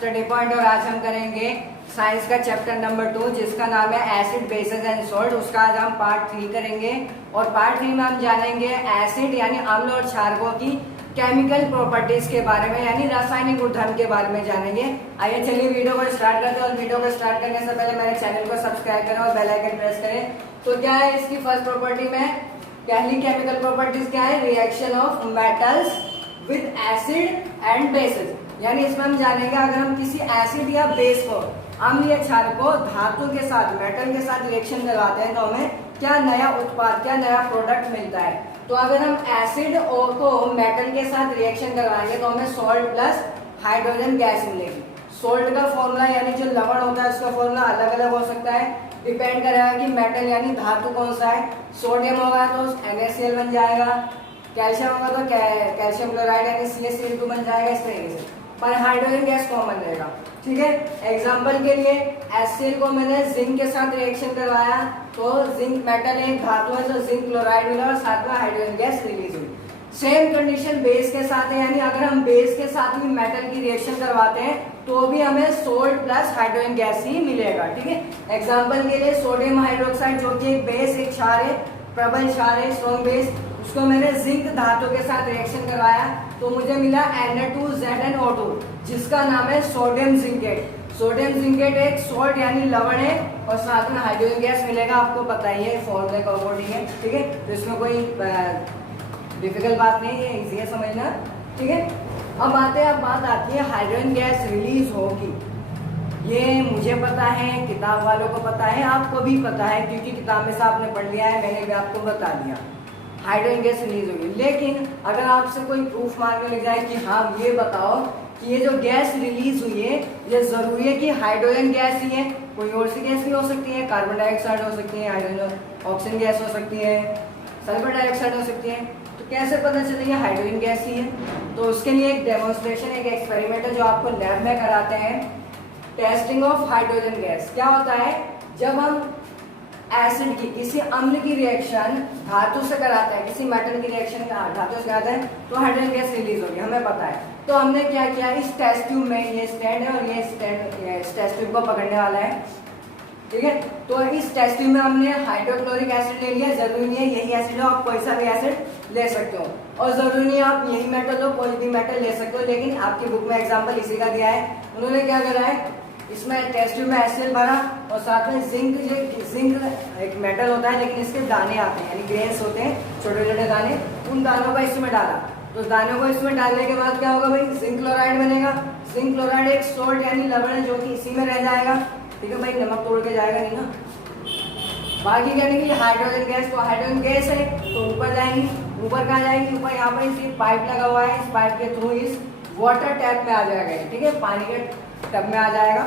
Study point और आज हम करेंगे साइंस का चैप्टर नंबर 2 जिसका नाम है एसिड बेसेस एंड सॉल्ट। उसका आज हम पार्ट 3 करेंगे और पार्ट 3 में हम जानेंगे एसिड यानी अम्ल और क्षारकों की केमिकल प्रॉपर्टीज के बारे में यानी रासायनिक गुणधर्म के बारे में जानेंगे। आइए चलिए वीडियो को स्टार्ट करते हैं और वीडियो को स्टार्ट करने से पहले मेरे चैनल को सब्सक्राइब करें और बेल आइकन प्रेस करें। तो क्या है इसकी फर्स्ट प्रॉपर्टी में पहली केमिकल प्रॉपर्टीज क्या है, reaction of metals with acid and bases. यानी इसमें हम जानेंगे अगर हम किसी एसिड या बेस को अम्ल या क्षार को धातु के साथ मेटल के साथ रिएक्शन करवाते हैं तो हमें क्या नया उत्पाद क्या नया प्रोडक्ट मिलता है। तो अगर हम एसिड को मेटल के साथ रिएक्शन करवाएंगे तो हमें सॉल्ट प्लस हाइड्रोजन गैस मिलेगी। सॉल्ट का फॉर्मूला यानी जो लवण होता है उसका फॉर्मूला अलग अलग हो सकता है, डिपेंड करेगा कि मेटल यानी धातु कौन सा है। सोडियम होगा तो NaCl बन जाएगा, कैल्शियम होगा तो कैल्शियम क्लोराइड यानी CaCl2 बन जाएगा। इस तरीके से पर हाइड्रोजन गैस कॉमन रहेगा। ठीक है, एग्जांपल के लिए HCl को मैंने जिंक के साथ रिएक्शन करवाया तो जिंक मेटल एक धातु है तो जिंक क्लोराइड मिला और साथ में हाइड्रोजन गैस रिलीज हुई। सेम कंडीशन बेस के साथ है, यानी अगर हम बेस के साथ भी मेटल की रिएक्शन करवाते हैं तो भी हमें सोल्ट प्लस हाइड्रोजन गैस ही मिलेगा। ठीक है, एग्जांपल के लिए सोडियम हाइड्रोक्साइड जो कि एक बेस एक क्षार है, प्रबल क्षार है, स्ट्रॉन्ग बेस, उसको मैंने जिंक धातु के साथ रिएक्शन करवाया तो मुझे मिला Na2ZnO2 जिसका नाम है सोडियम जिंकेट। सोडियम जिंकेट एक सोल्ट यानी लवण है और साथ में हाइड्रोजन गैस मिलेगा, आपको पता ही है फॉर्मूले का अकॉर्डिंग है। ठीक है, तो इसमें कोई डिफिकल्ट बात नहीं है, इजी है समझना। ठीक है, अब बात आती है हाइड्रोजन गैस रिलीज होगी। ये मुझे पता है, किताब वालों को पता है, आपको भी पता है क्योंकि किताब में से आपने पढ़ लिया है, मैंने भी आपको बता दिया हाइड्रोजन गैस रिलीज होगी। लेकिन अगर आपसे कोई प्रूफ मांगने लग जाए कि हाँ ये बताओ कि ये जो गैस रिलीज हुई है ये जरूरी है कि हाइड्रोजन गैस ही है, कोई और सी गैस भी हो सकती है, कार्बन डाइऑक्साइड हो सकती है, हाइड्रोजन ऑक्सीजन गैस हो सकती है, सल्फर डाइऑक्साइड हो सकती है, तो कैसे पता चलेगा हाइड्रोजन गैस ही है। तो उसके लिए एक डेमोन्स्ट्रेशन एक एक्सपेरिमेंट है जो आपको लैब में कराते हैं, टेस्टिंग ऑफ हाइड्रोजन गैस। क्या होता है, जब हम एसिड की किसी अम्ल की रिएक्शन धातु से कराते हैं, किसी मेटल की रिएक्शन धातु से कराते हैं तो हाइड्रोजन गैस रिलीज होगी, हमें पता है। तो हमने क्या किया, इस टेस्ट ट्यूब में ये स्टैंड है और ये टेस्ट ट्यूब को पकड़ने वाला है। ठीक है, तो इस टेस्ट ट्यूब में हमने हाइड्रोक्लोरिक एसिड ले लिया। जरूरी नहीं है यही एसिड हो, आप कोई सा भी एसिड ले सकते हो और जरूरी नहीं है आप यही मेटल हो, कोई भी मेटल ले सकते हो, लेकिन आपकी बुक में एग्जाम्पल इसी का दिया है। उन्होंने क्या करा है, इसमें टेस्ट ट्यूब में HCl भरा और साथ में जिंक एक मेटल होता है लेकिन इसके दाने आते हैं यानी ग्रेन्स होते हैं, छोटे छोटे दाने, उन दानों का इसमें डाला। तो दानों को इसमें डालने के बाद क्या होगा भाई, जिंक क्लोराइड बनेगा। जिंक क्लोराइड एक सोल्ट यानी लवण है जो कि इसी में रह जाएगा। ठीक है भाई, नमक तोड़ के जाएगा नहीं ना। बाकी क्या निकली, हाइड्रोजन गैस। तो हाइड्रोजन गैस है तो ऊपर जाएंगी, ऊपर कहाँ जाएगी, ऊपर यहाँ पर इसी पाइप लगा हुआ है, इस पाइप के थ्रू इस वाटर टैप में आ जाएगा। ठीक है, पानी के टब में आ जाएगा।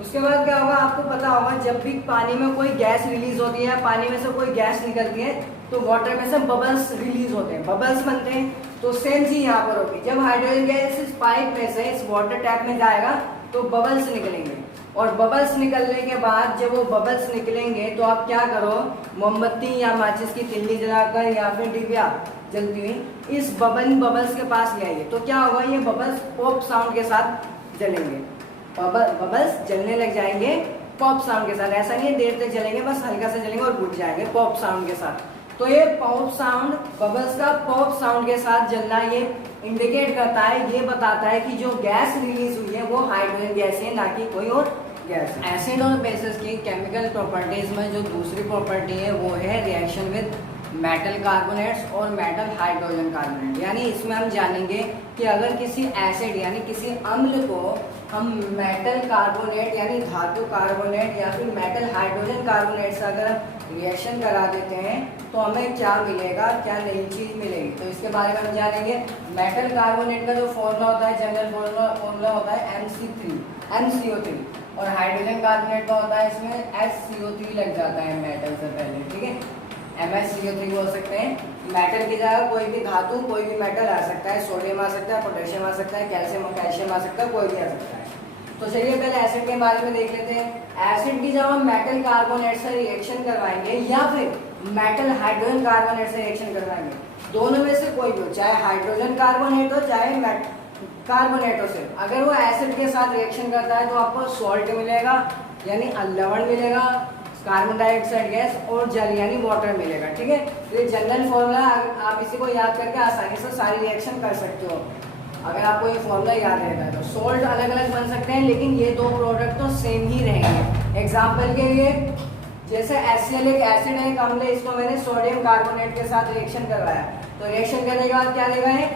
उसके बाद क्या होगा, आपको पता होगा जब भी पानी में कोई गैस रिलीज होती है, पानी में से कोई गैस निकलती है तो वाटर में से बबल्स रिलीज होते हैं, बबल्स बनते हैं। तो सेम चीज यहाँ पर होगी, जब हाइड्रोजन गैस इस पाइप में से इस वाटर टैप में जाएगा तो बबल्स निकलेंगे और बबल्स निकलने के बाद जब वो बबल्स निकलेंगे तो आप क्या करो, मोमबत्ती या माचिस की तिल्ली जलाकर या फिर डिबिया जलती हुई इस बबल्स के पास ले आइए। तो क्या होगा, ये बबल्स पॉप साउंड के साथ जलेंगे, बबल्स जलने लग जाएंगे पॉप साउंड के साथ। ऐसा नहीं है देर तक जलेंगे, बस हल्का से जलेंगे और बुझ जाएंगे पॉप साउंड के साथ। तो ये पॉप साउंड, बबल्स का पॉप साउंड के साथ जलना ये इंडिकेट करता है, ये बताता है कि जो गैस रिलीज हुई है वो हाइड्रोजन गैस है, ना कि कोई और गैस। एसिड और बेसिस की केमिकल प्रॉपर्टीज में जो दूसरी प्रॉपर्टी है वो है रिएक्शन विद मेटल कार्बोनेट्स और मेटल हाइड्रोजन कार्बोनेट। यानी इसमें हम जानेंगे कि अगर किसी एसिड यानी किसी अम्ल को हम मेटल कार्बोनेट यानी धातु कार्बोनेट या फिर मेटल हाइड्रोजन कार्बोनेट से अगर रिएक्शन करा देते हैं तो हमें क्या मिलेगा, क्या नई चीज मिलेगी। तो इसके बारे में हम जानेंगे। मेटल कार्बोनेट का जो फॉर्मूला होता है, जनरल फॉर्मूला होता है MCO3 और हाइड्रोजन कार्बोनेट का होता है इसमें HCO3 लग जाता है मेटल से पहले। ठीक है, MnCO3 बोल सकते हैं। मेटल की जगह कोई भी धातु कोई भी मेटल आ सकता है, सोडियम आ सकता है, पोटेशियम आ सकता है, कैल्शियम आ सकता है, कोई भी आ सकता है। तो चलिए पहले एसिड के बारे में देख लेते हैं। एसिड की जब हम मेटल कार्बोनेट से रिएक्शन करवाएंगे या फिर मेटल हाइड्रोजन कार्बोनेट से रिएक्शन करवाएंगे, दोनों में से कोई भी हो, चाहे हाइड्रोजन कार्बोनेट हो चाहे कार्बोनेटों से। अगर वो एसिड के साथ रिएक्शन करता है तो आपको सॉल्ट मिलेगा यानी लवण मिलेगा, कार्बन डाइऑक्साइड गैस और जल यानी वाटर मिलेगा। ठीक है, तो ये जनरल फॉर्मूला आप इसी को याद करके आसानी से सारी रिएक्शन कर सकते हो अगर आपको ये फॉर्मूला याद रहता है तो। सॉल्ट अलग अलग बन सकते हैं लेकिन ये दो प्रोडक्ट तो सेम ही रहेंगे। एग्जाम्पल के लिए जैसे HCl एक एसिड है, एक अम्ल है, इसको मैंने सोडियम कार्बोनेट के साथ रिएक्शन करवाया तो रिएक्शन करने के बाद क्या देगा है,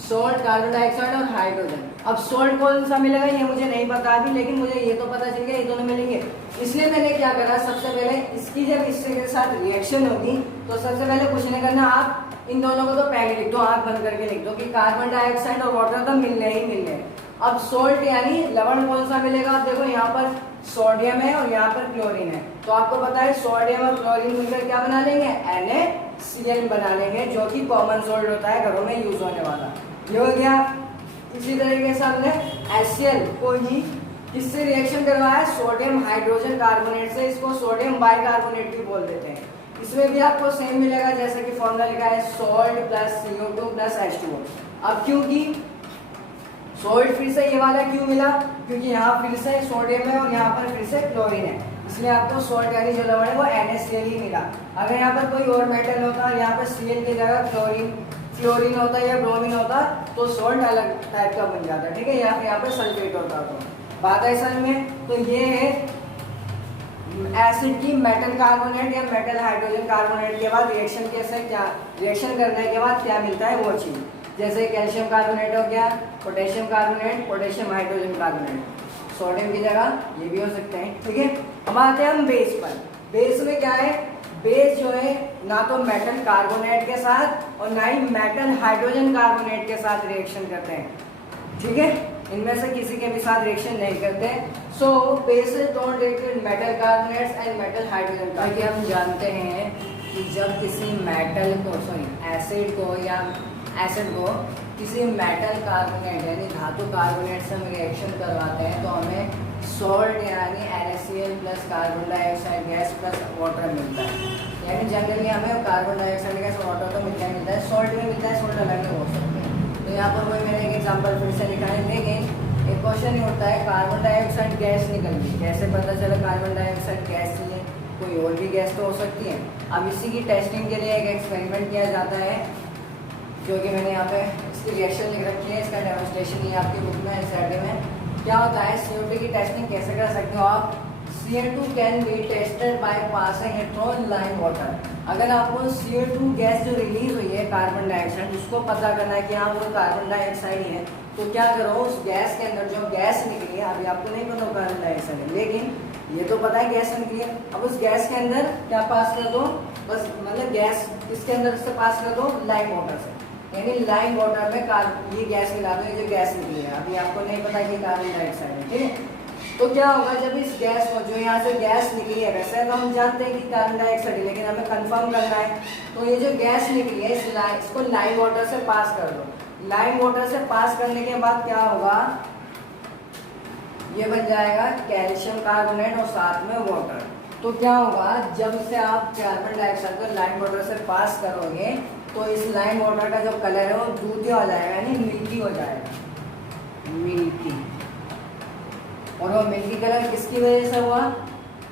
सॉल्ट, कार्बन डाइऑक्साइड और हाइड्रोजन। अब सॉल्ट कौन सा मिलेगा ये मुझे नहीं पता अभी, लेकिन मुझे ये तो पता चल गया ये दोनों मिलेंगे। इसलिए मैंने क्या करा, सबसे पहले इसकी जब इससे के साथ रिएक्शन होगी तो सबसे पहले कुछ नहीं करना, आप इन दोनों को तो पहले लिख दो, आंख बंद करके लिख दो कि कार्बन डाइऑक्साइड और वाटर तो मिलने ही मिलने। अब सॉल्ट यानी लवण कौन सा मिलेगा, आप देखो यहाँ पर सोडियम है और यहाँ पर क्लोरीन है, तो आपको पता है सोडियम और क्लोरीन मिलकर क्या बना लेंगे, NaCl बना लेंगे, जो कि कॉमन सॉल्ट होता है घरों में यूज होने वाला। ये हो गया। इसी तरीके से हमने HCl को ही किससे रिएक्शन करवाया, सोडियम हाइड्रोजन कार्बोनेट से, इसको सोडियम बाइकार्बोनेट भी बोल देते हैं। इसमें भी आपको सेम मिलेगा जैसे कि फॉर्मूला लिखा है salt plus CO2 plus H2O। अब क्योंकि सॉल्ट फिर से ये वाला क्यों मिला, क्योंकि यहाँ फिर से सोडियम है और यहाँ पर फिर से क्लोरीन है, इसलिए आपको सॉल्ट यानी जो लवण है वो NaCl ही मिला। अगर यहाँ पर कोई और मेटल होता और यहाँ पर Cl की जगह फ्लोरीन होता या ब्रोमीन होता तो सॉल्ट अलग टाइप का बन जाता। ठीक है, यहाँ पर सल्फेट होता तो बात है असल में। तो ये है एसिड की मेटल कार्बोनेट या मेटल हाइड्रोजन कार्बोनेट के बाद रिएक्शन कैसे, क्या रिएक्शन करने के बाद क्या मिलता है वो चीज, जैसे कैल्शियम कार्बोनेट हो गया, potassium carbonate, potassium hydrogen carbonate, sodium की जगह ये भी हो सकते हैं। ठीक है, अब आते हैं हम बेस पर। बेस में क्या है, बेस जो है ना तो मेटल कार्बोनेट के साथ और ना ही मेटल हाइड्रोजन कार्बोनेट के साथ रिएक्शन करते हैं। ठीक है, इनमें से किसी के भी साथ रिएक्शन नहीं करते। So bases don't react with metal carbonates and metal hydrogen carbonate. हम जानते हैं कि जब किसी मेटल को एसिड को या एसिड को किसी मेटल कार्बोनेट यानी धातु कार्बोनेट से हम रिएक्शन करवाते हैं तो हमें सॉल्ट यानी NaCl plus carbon dioxide gas plus water मिलता है। यानी जनरली हमें कार्बन डाइऑक्साइड गैस और वाटर तो मिलता है, सॉल्ट भी मिलता है, सॉल्ट अलग हो सकते हैं। तो यहाँ पर वही मैंने एक एग्जाम्पल फिर से लिखा है, लेकिन एक क्वेश्चन ही होता है कार्बन डाइऑक्साइड गैस निकल गई, कैसे पता चला कार्बन डाइऑक्साइड गैस है, कोई और भी गैस तो हो सकती है। अब इसी की टेस्टिंग के लिए एक एक्सपेरिमेंट किया जाता है जो कि मैंने यहाँ पे इसकी रिएक्शन लिख रखी है, इसका डेमोन्स्ट्रेशन ही आपकी बुक में एनसीईआरटी में। क्या होता है, CO2 की टेस्टिंग कैसे कर सकते हो आप, CO2 can be tested by passing it through lime water. अगर आपको CO2 गैस जो रिलीज हुई है कार्बन डाइऑक्साइड उसको पता करना है कि हाँ वो कार्बन डाइऑक्साइड ही है, तो क्या करो उस गैस के अंदर जो गैस निकली है, अभी आपको नहीं पता कार्बन डाइऑक्साइड है लेकिन ये तो पता है गैस निकली है, अब उस गैस के अंदर क्या पास कर दो, बस मतलब गैस इसके अंदर से पास कर दो लाइम वाटर से, यानी लाइम वाटर में ये गैस मिला दो, ये जो गैस निकली है अभी आपको नहीं पता कि कार्बन डाइऑक्साइड है। ठीक है, तो क्या होगा जब इस गैस को जो यहाँ से गैस निकली है, वैसे तो हम जानते हैं कि कार्बन डाइऑक्साइड है लेकिन हमें कंफर्म करना है, तो ये जो गैस निकली है इसको लाइम वाटर से पास कर दो। लाइम वाटर से पास करने के बाद क्या होगा, ये बन जाएगा कैल्शियम कार्बोनेट और साथ में वाटर। तो क्या होगा जब से आप कार्बन डाइऑक्साइड को लाइम वाटर से पास करोगे तो इस लाइम वाटर का जो कलर है वो दूधिया हो जाएगा यानी मिल्की हो जाएगा, मिल्की। और वो मिल्की कलर किसकी वजह से हुआ,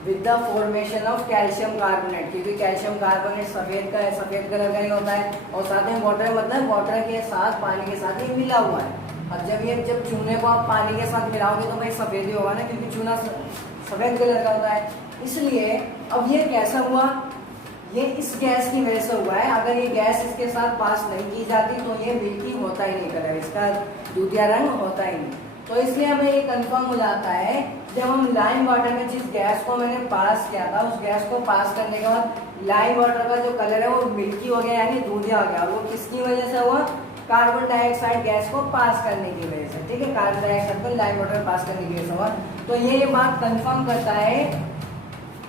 with the formation of calcium carbonate, क्योंकि कैल्शियम कार्बोनेट सफेद का है, सफेद कलर का ही होता है और साथ में वाटर मतलब वाटर के साथ पानी के साथ ही मिला हुआ है। अब जब चूने को आप पानी के साथ मिलाओगे तो भाई सफेद ही होगा ना, क्योंकि चूना सफेद कलर का होता है। इसलिए अब ये कैसा हुआ, ये इस गैस की वजह से हुआ है। अगर ये गैस इसके साथ पास नहीं की जाती तो ये मिल्की होता ही नहीं, कलर इसका दूधिया रंग होता ही नहीं। तो इसलिए हमें ये कंफर्म हो जाता है जब हम लाइम वाटर में जिस गैस को मैंने पास किया था उस गैस को पास करने के बाद लाइम वाटर का जो कलर है वो मिल्की हो गया यानी दूधिया हो गया। वो किसकी वजह से हुआ, कार्बन डाइऑक्साइड गैस को पास करने की वजह से। ठीक है, कार्बन डाइऑक्साइड को लाइम वाटर पास करने की वजह से हुआ। तो ये बात कंफर्म करता है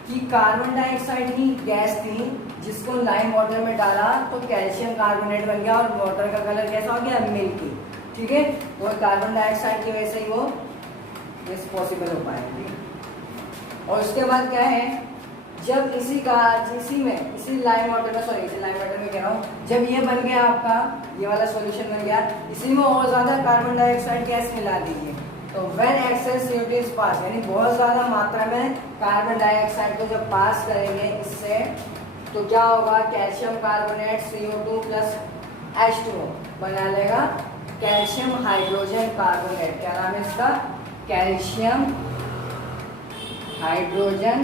कि कार्बन डाइऑक्साइड ही गैस थी जिसको लाइम वाटर में डाला तो कैल्शियम कार्बोनेट बन गया और वाटर का कलर कैसा हो गया, मिल्की। ठीक है, वो कार्बन डाइऑक्साइड की वजह से ही वो पॉसिबल हो पाएगी। और उसके बाद क्या है, जब इसी लाइम वाटर में कह रहा हूँ, जब ये बन गया आपका, ये वाला सॉल्यूशन बन गया, इसी में और ज्यादा कार्बन डाइऑक्साइड गैस मिला दीजिए, तो when access CO2 is pass, यानी बहुत ज्यादा मात्रा में कार्बन डाइऑक्साइड को जब पास करेंगे इससे, तो क्या होगा, calcium carbonate CO2 plus H2O बना लेगा कैल्शियम हाइड्रोजन कार्बोनेट। क्या नाम है इसका, कैल्शियम हाइड्रोजन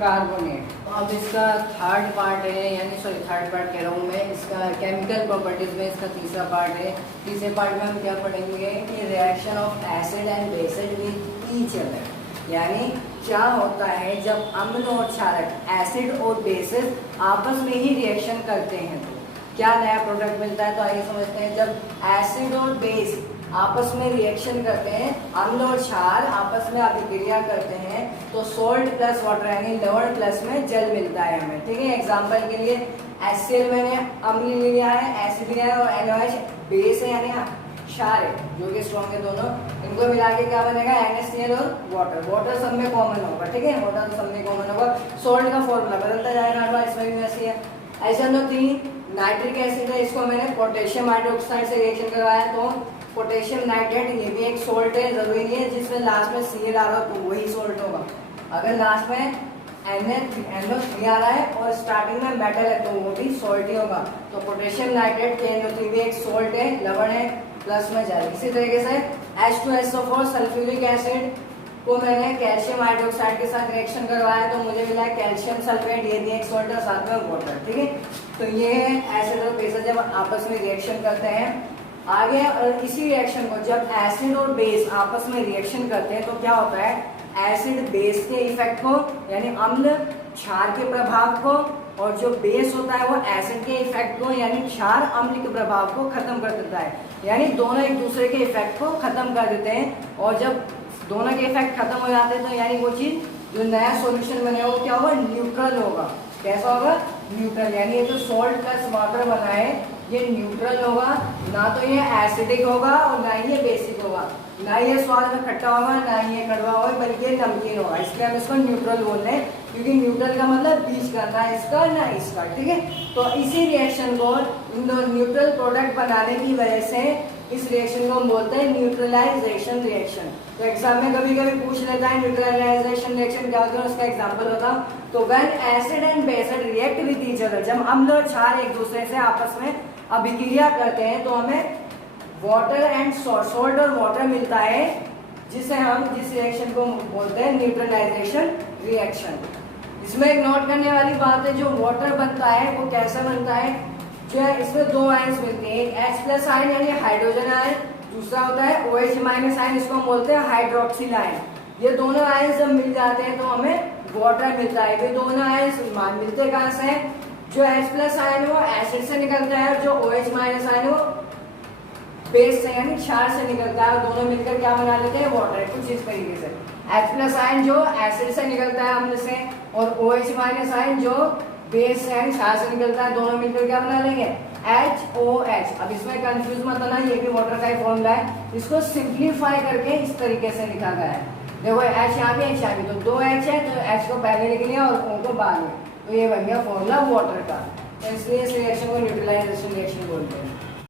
कार्बोनेट। तो अब इसका थर्ड पार्ट है, यानी थर्ड पार्ट कह रहा हूँ मैं, इसका केमिकल प्रॉपर्टीज में इसका तीसरा पार्ट है। तीसरे पार्ट में हम क्या पढ़ेंगे कि reaction of acid and based with each other, यानी क्या होता है जब अम्ल और क्षारक एसिड और बेसिस आपस में ही रिएक्शन करते हैं तो क्या नया प्रोडक्ट मिलता है। तो आइए समझते हैं, जब एसिड और बेस आपस में रिएक्शन करते हैं, अम्ल और क्षार आपस में अभिक्रिया करते हैं, तो सोल्ट प्लस वाटर यानी लवण प्लस में जल मिलता है हमें, ठीक है। एग्जांपल के लिए HCl मैंने अम्ल लिया है, एसिड लिया है, और NaOH बेस है यानी क्षार है, जो कि स्ट्रॉन्ग है दोनों, इनको मिला के क्या बनेगा, NaCl और वाटर सब में कॉमन होगा, ठीक है, वाटर तो सब में कॉमन होगा। सोल्ट का फॉर्मूला बदलता जाएगा, इसमें भी वैसे है। HNO3 नाइट्रिक एसिड है, इसको मैंने पोटेशियम हाइड्रोक्साइड से रिएक्शन करवाया, तो पोटेशियम नाइट्रेट, ये भी एक सोल्ट है, जरूरी नहीं है जिसमें लास्ट में Cl आ रहा हो तो वही सोल्ट होगा। अगर लास्ट में NO3 आ रहा है और स्टार्टिंग में मेटल है तो वो भी सोल्ट ही होगा। तो पोटेशियम नाइट्रेट KNO3 भी एक सोल्ट है, लवण है, प्लस में जल। इसी तरीके से H2SO4 सल्फ्यूरिक एसिड को मैंने कैल्शियम हाइड्रोक्साइड के साथ रिएक्शन करवाया, तो मुझे मिला कैल्शियम सल्फेट, ये भी एक सोल्ट है, साथ में वाटर, ठीक है। तो ये एसिड और बेस जब आपस में रिएक्शन करते हैं। आगे और इसी रिएक्शन को जब एसिड और बेस आपस में रिएक्शन करते हैं तो क्या होता है, एसिड बेस के इफेक्ट को यानी अम्ल क्षार के प्रभाव को, और जो बेस होता है वो एसिड के इफेक्ट को यानी क्षार अम्ल के प्रभाव को खत्म कर देता है, यानी दोनों एक दूसरे के इफेक्ट को खत्म कर देते हैं। और जब दोनों के इफेक्ट खत्म हो जाते हैं तो यानी वो चीज जो नया सॉल्यूशन बने वो क्या होगा, न्यूट्रल होगा। कैसा होगा, न्यूट्रल, यानी ये जो सोल्ट प्लस वाटर बना है ये न्यूट्रल होगा, ना तो ये एसिडिक होगा और ना ही ये बेसिक होगा, ना ये स्वाद में खट्टा होगा ना ही ये कड़वा होगा, बल्कि ये नमकीन होगा। इसलिए हम इसको न्यूट्रल बोल रहे हैं, क्योंकि न्यूट्रल का मतलब बीच का, ना इसका ना इसका, ठीक है। तो इसी रिएक्शन को, इन दो न्यूट्रल प्रोडक्ट बनाने की वजह से इस रिएक्शन को हम बोलते हैं न्यूट्रलाइजेशन रिएक्शन। तो एग्जाम में कभी कभी पूछ लेता है न्यूट्रलाइजेशन रिएक्शन क्या होता है, उसका एग्जांपल होता। तो when acid and based react with each other, जब अम्ल और क्षार एक दूसरे से आपस में अभिक्रिया करते हैं तो हमें वाटर एंड सोल्ट और वाटर मिलता है, जिसे हम जिस रिएक्शन को बोलते हैं न्यूट्रलाइजेशन रिएक्शन। इसमें एक नोट करने वाली बात है, जो वाटर बनता है वो कैसे बनता है, जो है इसमें दो आयंस मिलते हैं, एक H+ आयन यानी हाइड्रोजन आयन, दूसरा होता है OH- आयन, इसको हम बोलते हैं हाइड्रोक्सिल आयन। ये दोनों आयन जब मिल जाते हैं तो हमें वाटर मिलता है। ये दोनों आयन मिलते कहाँ से हैं, जो H+ आयन वो एसिड से निकलता है, और जो OH- आयन वो बेस से यानी क्षार से निकलता है, और दोनों मिलकर क्या बना लेते हैं, वाटर। कुछ इस तरीके से H+ आयन जो एसिड से निकलता है अम्ल से, और OH- आयन जो बेस से यानी क्षार से निकलता है, दोनों मिलकर क्या बना लेंगे, HOH। अब इसमें कंफ्यूज मत होना, ये भी वाटर का ही फॉर्मूला है, इसको सिंप्लीफाई करके इस तरीके से लिखा गया है। देखो H यहाँ पे, H यहाँ पे, तो दो H है तो H को पहले लिख लिया और O को बाद में, तो ये बन गया फॉर्मूला वाटर का। तो इसलिए इस रिएक्शन को न्यूट्रलाइजेशन रिएक्शन बोलते हैं।